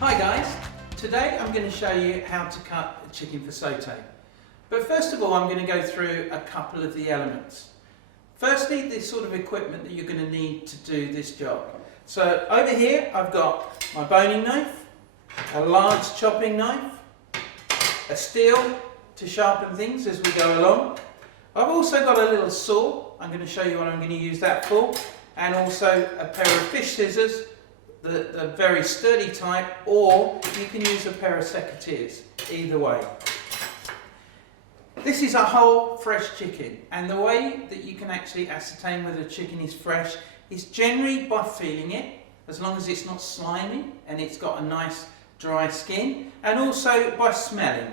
Hi guys, today I'm going to show you how to cut a chicken for sauté. But first of all I'm going to go through a couple of the elements. Firstly, the sort of equipment that you're going to need to do this job. So over here I've got my boning knife, a large chopping knife, a steel to sharpen things as we go along. I've also got a little saw, I'm going to show you what I'm going to use that for, and also a pair of fish scissors, the very sturdy type, or you can use a pair of secateurs, either way. This is a whole fresh chicken, and the way that you can actually ascertain whether a chicken is fresh is generally by feeling it, as long as it's not slimy and it's got a nice dry skin, and also by smelling.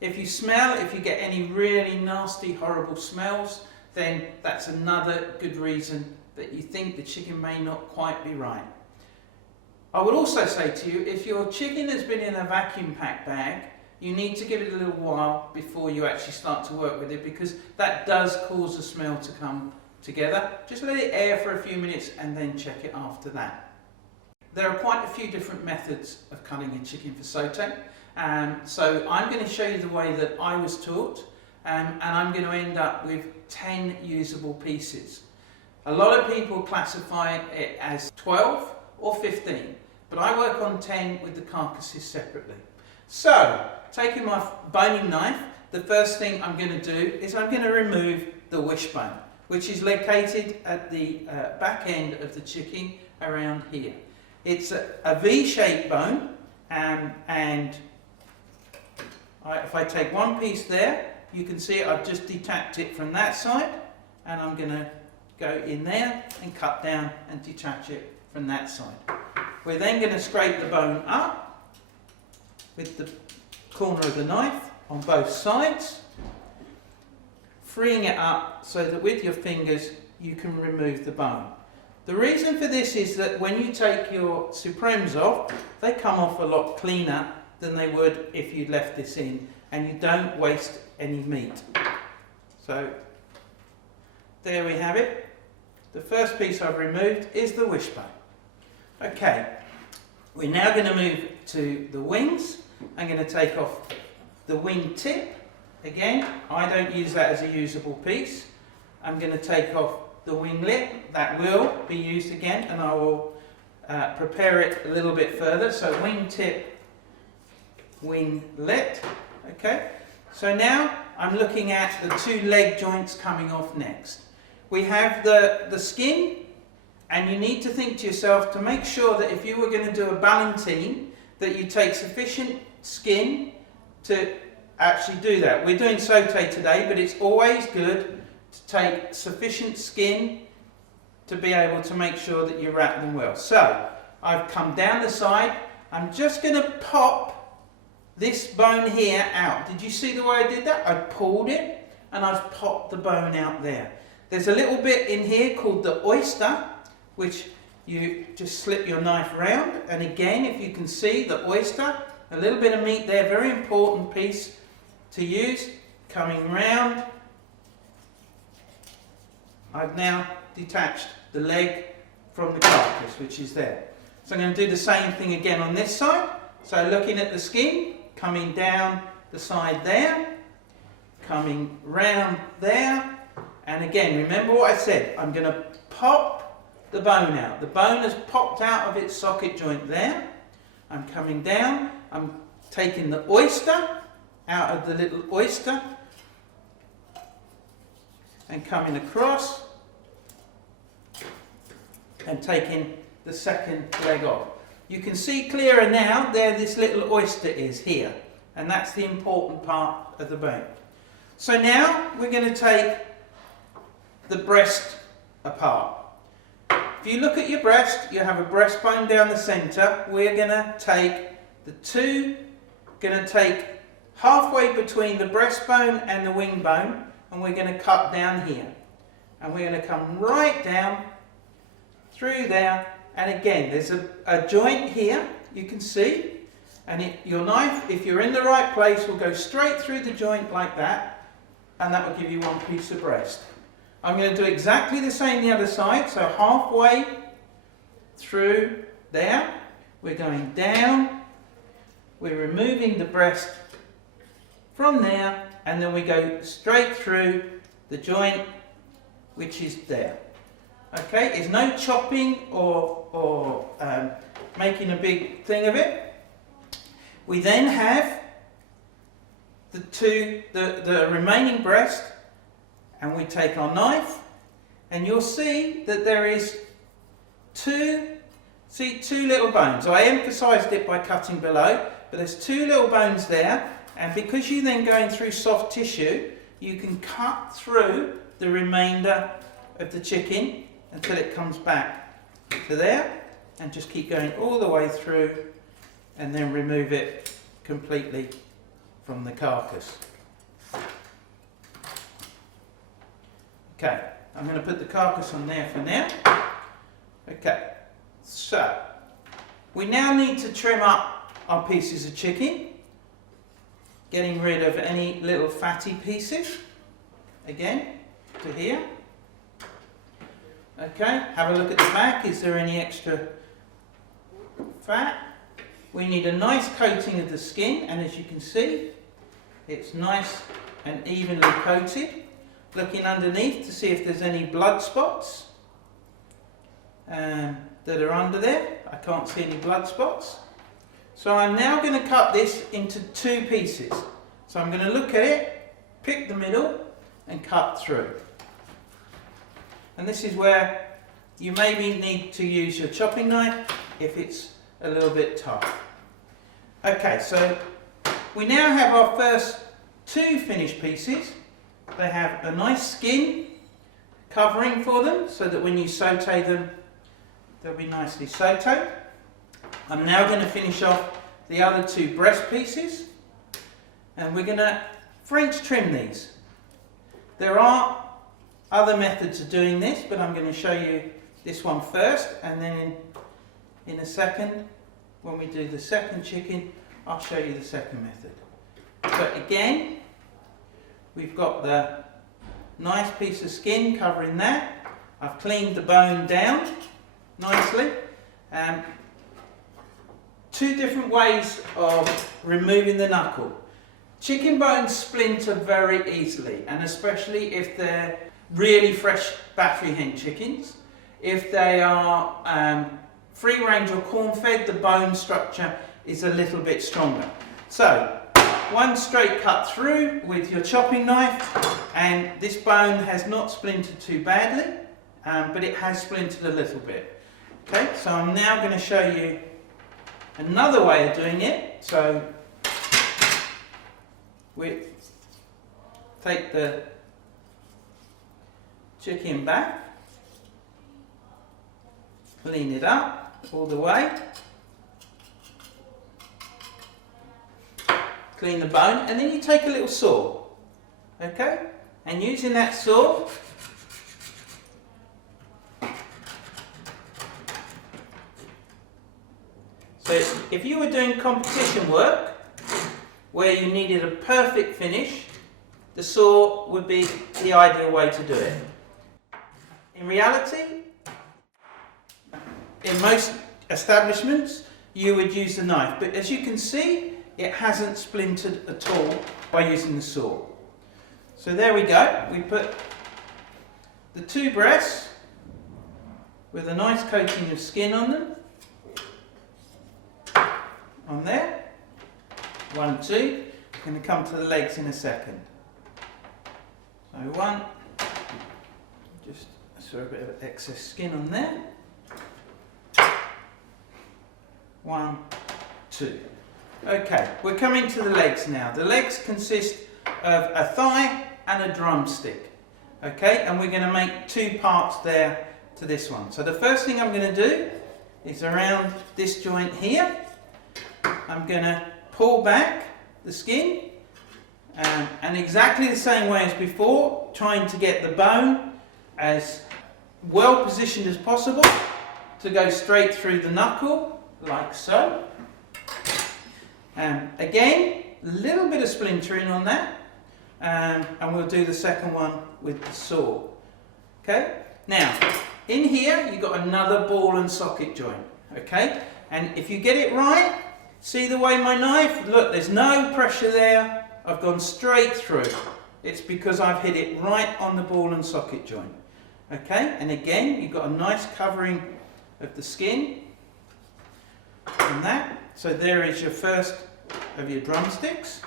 If you get any really nasty, horrible smells, then that's another good reason that you think the chicken may not quite be right. I would also say to you, if your chicken has been in a vacuum pack bag, you need to give it a little while before you actually start to work with it, because that does cause the smell to come together. Just let it air for a few minutes and then check it after that. There are quite a few different methods of cutting a chicken for sauté. So I'm going to show you the way that I was taught, and I'm going to end up with 10 usable pieces. A lot of people classify it as 12 or 15, but I work on 10 with the carcasses separately. So, taking my boning knife, the first thing I'm going to do is I'm going to remove the wishbone, which is located at the back end of the chicken around here. It's a V-shaped bone, and if I take one piece there, you can see I've just detached it from that side, and I'm going to go in there and cut down and detach it from that side. We're then going to scrape the bone up with the corner of the knife on both sides, freeing it up so that with your fingers you can remove the bone. The reason for this is that when you take your supremes off, they come off a lot cleaner than they would if you'd left this in, and you don't waste any meat. So there we have it. The first piece I've removed is the wishbone. Okay, we're now going to move to the wings. I'm going to take off the wing tip. Again, I don't use that as a usable piece. I'm going to take off the wing lip. That will be used again, and I will prepare it a little bit further. So wing tip, winglet. Okay, so now I'm looking at the two leg joints coming off next. We have the skin, and you need to think to yourself to make sure that if you were going to do a ballantine, that you take sufficient skin to actually do that. We're doing sauté today, but it's always good to take sufficient skin to be able to make sure that you wrap them well. So I've come down the side. I'm just going to pop this bone here out. Did you see the way I did that? I pulled it and I've popped the bone out there. There's a little bit in here called the oyster, which you just slip your knife around, and again, if you can see the oyster, a little bit of meat there, very important piece to use, coming round. I've now detached the leg from the carcass, which is there. So I'm going to do the same thing again on this side. So looking at the skin, coming down the side there, coming round there, and again, remember what I said, I'm going to pop the bone out. The bone has popped out of its socket joint there. I'm coming down, I'm taking the oyster out of the little oyster and coming across and taking the second leg off. You can see clearer now, there this little oyster is here, and that's the important part of the bone. So now we're going to take the breast apart. If you look at your breast, you have a breastbone down the centre. We're going to take halfway between the breastbone and the wing bone, and we're going to cut down here. And we're going to come right down through there, and again, there's a joint here, you can see, and your knife, if you're in the right place, will go straight through the joint like that, and that will give you one piece of breast. I'm going to do exactly the same the other side, so halfway through there, we're going down we're removing the breast from there, and then we go straight through the joint which is there. Okay, there's no chopping or making a big thing of it. We then have the remaining breast, and we take our knife, and you'll see that there is two little bones. I emphasised it by cutting below, but there's two little bones there, and because you're then going through soft tissue, you can cut through the remainder of the chicken until it comes back to there, and just keep going all the way through, and then remove it completely from the carcass. Okay, I'm going to put the carcass on there for now. Okay, so we now need to trim up our pieces of chicken, getting rid of any little fatty pieces, again, to here. Okay, have a look at the back. Is there any extra fat? We need a nice coating of the skin, and as you can see, it's nice and evenly coated. Looking underneath to see if there's any blood spots that are under there. I can't see any blood spots. So I'm now going to cut this into two pieces. So I'm going to look at it, pick the middle, and cut through. And this is where you maybe need to use your chopping knife if it's a little bit tough. Okay, so we now have our first two finished pieces. They have a nice skin covering for them, so that when you saute them, they'll be nicely sauteed. I'm now going to finish off the other two breast pieces, and we're going to French trim these. There are other methods of doing this, but I'm going to show you this one first, and then in a second, when we do the second chicken, I'll show you the second method. But again, we've got the nice piece of skin covering that. I've cleaned the bone down nicely. Two different ways of removing the knuckle. Chicken bones splinter very easily, and especially if they're really fresh battery hen chickens. If they are free range or corn fed, the bone structure is a little bit stronger. So one straight cut through with your chopping knife, and this bone has not splintered too badly, but it has splintered a little bit. Okay, so I'm now going to show you another way of doing it. So we take the chicken back, clean it up all the way, clean the bone, and then you take a little saw, okay, and using that saw, so if you were doing competition work where you needed a perfect finish, the saw would be the ideal way to do it. In reality, in most establishments, you would use the knife, but as you can see, it hasn't splintered at all by using the saw. So there we go. We put the two breasts with a nice coating of skin on them. On there. 1, 2. I'm going to come to the legs in a second. So one. Just saw a bit of excess skin on there. 1, 2. Okay, we're coming to the legs now. The legs consist of a thigh and a drumstick. Okay, and we're going to make two parts there to this one. So the first thing I'm going to do is around this joint here. I'm going to pull back the skin, and exactly the same way as before, trying to get the bone as well positioned as possible to go straight through the knuckle, like so. Again, a little bit of splintering on that, and we'll do the second one with the saw. Okay, now in here you've got another ball and socket joint. Okay, and if you get it right, See the way my knife, look, there's no pressure there. I've gone straight through. It's because I've hit it right on the ball and socket joint. Okay, and again, you've got a nice covering of the skin and that. So there is your first of your drumsticks.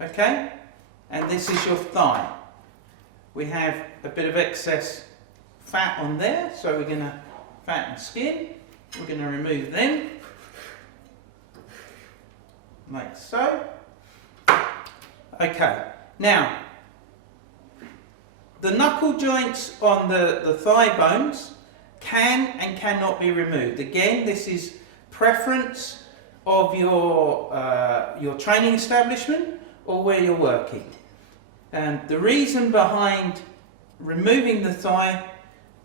Okay, and this is your thigh. We have a bit of excess fat on there, so we're going to fatten skin. We're going to remove them, like so. Okay, now the knuckle joints on the thigh bones can and cannot be removed. Again, this is preference of your training establishment or where you're working. And the reason behind removing the thigh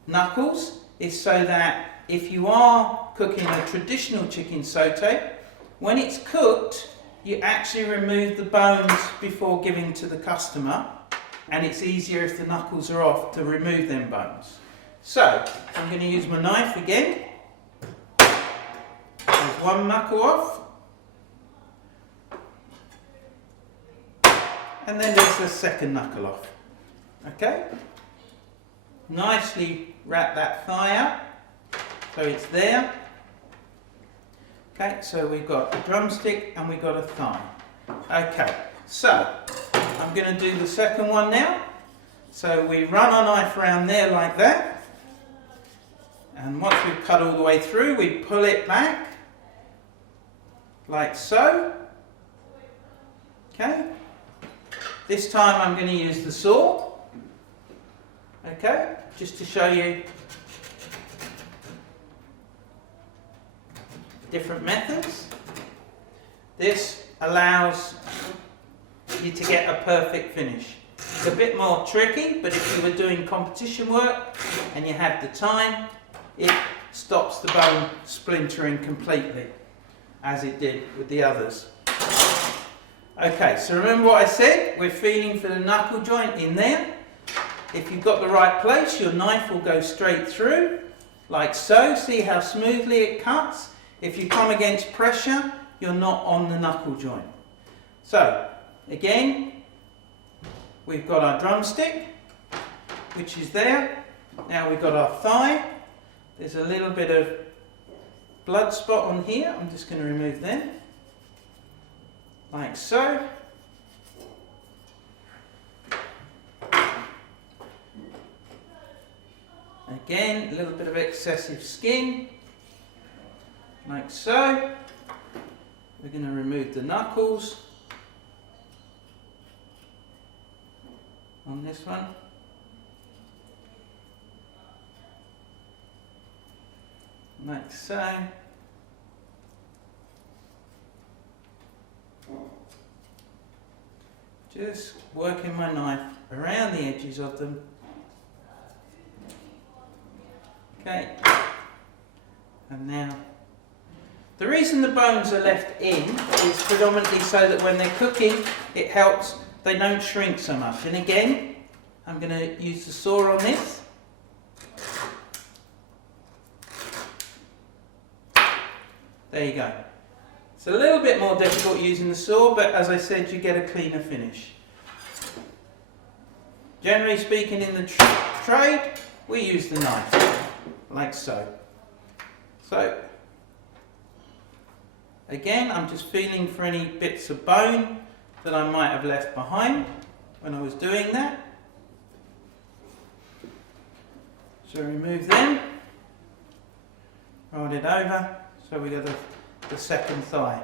knuckles is so that if you are cooking a traditional chicken sauté, when it's cooked, you actually remove the bones before giving to the customer, and it's easier if the knuckles are off to remove them bones. So, I'm going to use my knife again. There's one knuckle off. And then there's the second knuckle off. Okay? Nicely wrap that thigh up so it's there. Okay, so we've got a drumstick and we've got a thigh. Okay, so I'm going to do the second one now. So we run our knife around there like that. And once we've cut all the way through, we pull it back like so. Okay. This time I'm going to use the saw, okay, just to show you different methods. This allows you to get a perfect finish. It's a bit more tricky, but if you were doing competition work and you had the time, it stops the bone splintering completely, as it did with the others. Okay, so remember what I said, we're feeling for the knuckle joint in there. If you've got the right place, your knife will go straight through, like so. See how smoothly it cuts? If you come against pressure, you're not on the knuckle joint. So, again, we've got our drumstick, which is there. Now we've got our thigh. There's a little bit of blood spot on here. I'm just going to remove them. Like so. Again, a little bit of excessive skin. Like so. We're going to remove the knuckles on this one. Like so. Just working my knife around the edges of them. Okay. And now, the reason the bones are left in is predominantly so that when they're cooking, it helps, they don't shrink so much. And again, I'm going to use the saw on this. There you go. It's a little bit more difficult using the saw, but as I said, you get a cleaner finish. Generally speaking, in the trade, we use the knife, like so. So, again, I'm just feeling for any bits of bone that I might have left behind when I was doing that. So remove them, roll it over, so we got the second thigh.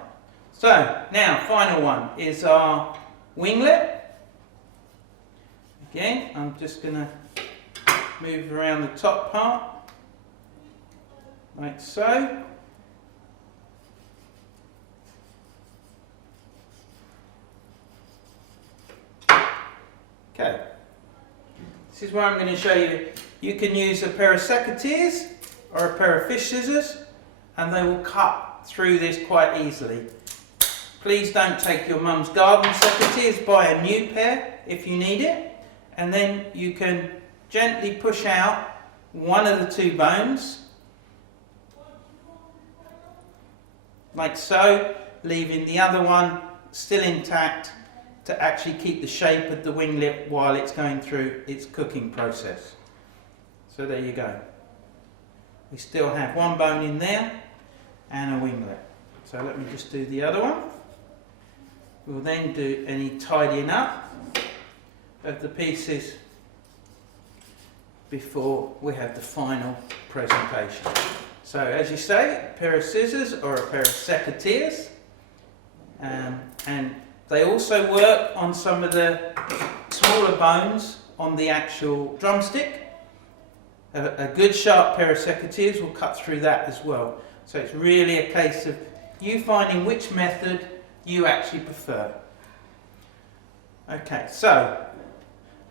So now, final one is our winglet. Again, I'm just going to move around the top part, like so. Okay, this is where I'm going to show you. You can use a pair of secateurs or a pair of fish scissors, and they will cut through this quite easily. Please don't take your mum's garden secateurs, buy a new pair if you need it, and then you can gently push out one of the two bones, like so, leaving the other one still intact to actually keep the shape of the winglet while it's going through its cooking process. So there you go. We still have one bone in there and a winglet. So let me just do the other one. We'll then do any tidying up of the pieces before we have the final presentation. So as you say, a pair of scissors or a pair of secateurs, and they also work on some of the smaller bones on the actual drumstick. A good sharp pair of secateurs will cut through that as well. So it's really a case of you finding which method you actually prefer. Okay, so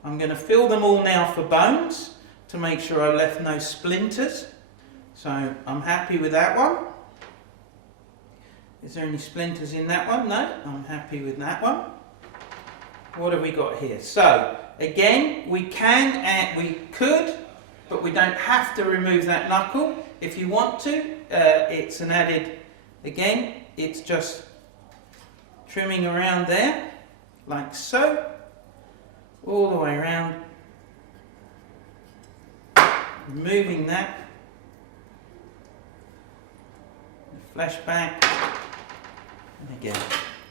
I'm going to fill them all now for bones to make sure I left no splinters. So I'm happy with that one. Is there any splinters in that one? No, I'm happy with that one. What have we got here? So again, we could, but we don't have to remove that knuckle. If you want to, it's an added, again, it's just trimming around there, like so, all the way around, removing that, flesh back, and again,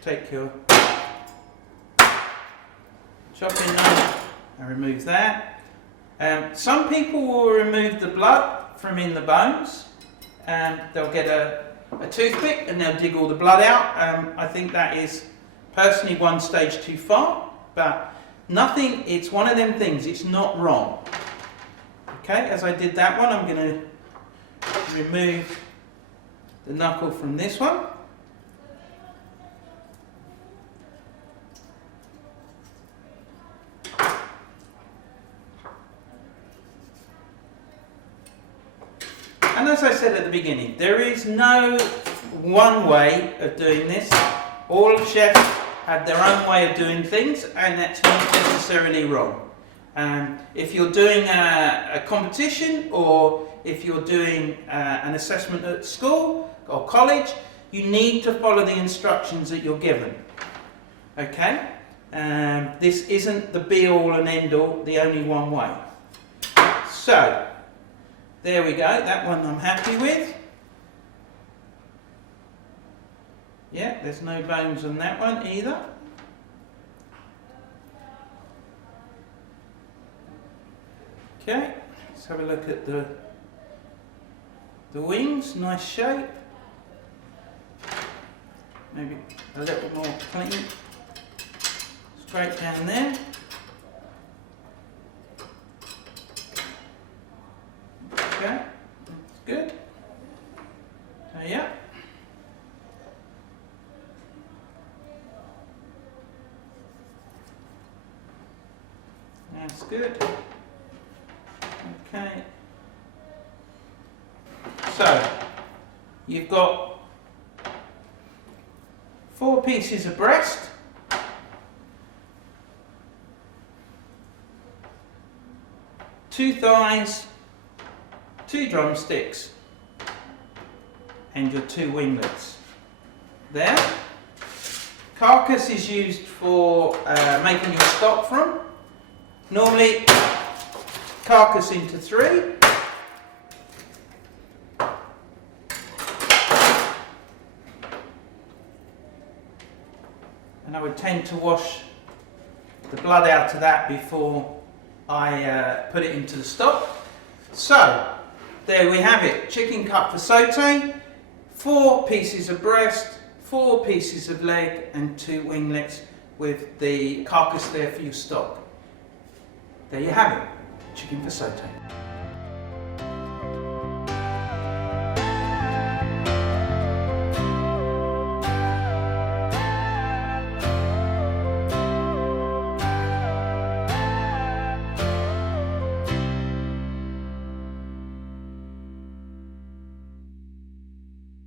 take your chopping knife and remove that. Some people will remove the blood from in the bones, and they'll get a toothpick and they'll dig all the blood out. I think that is personally one stage too far, but nothing, it's one of them things, it's not wrong. Okay, as I did that one, I'm going to remove the knuckle from this one. And as I said at the beginning, there is no one way of doing this. All chefs have their own way of doing things, and that's not necessarily wrong. If you're doing a competition, or if you're doing an assessment at school or college, you need to follow the instructions that you're given. Okay? This isn't the be-all and end-all, the only one way. So, there we go, that one I'm happy with. Yeah, there's no bones on that one either. Okay, let's have a look at the wings, nice shape. Maybe a little more clean. Straight down there. Okay, that's good. So yeah. That's good. Okay. So, you've got 4 pieces of breast. 2 thighs, 2 drumsticks, and your 2 winglets. There. Carcass is used for making your stock from. Normally, carcass into 3. And I would tend to wash the blood out of that before I put it into the stock. So, there we have it. Chicken cut for sauté, 4 pieces of breast, 4 pieces of leg, and 2 winglets with the carcass there for your stock. There you have it, chicken for sauté.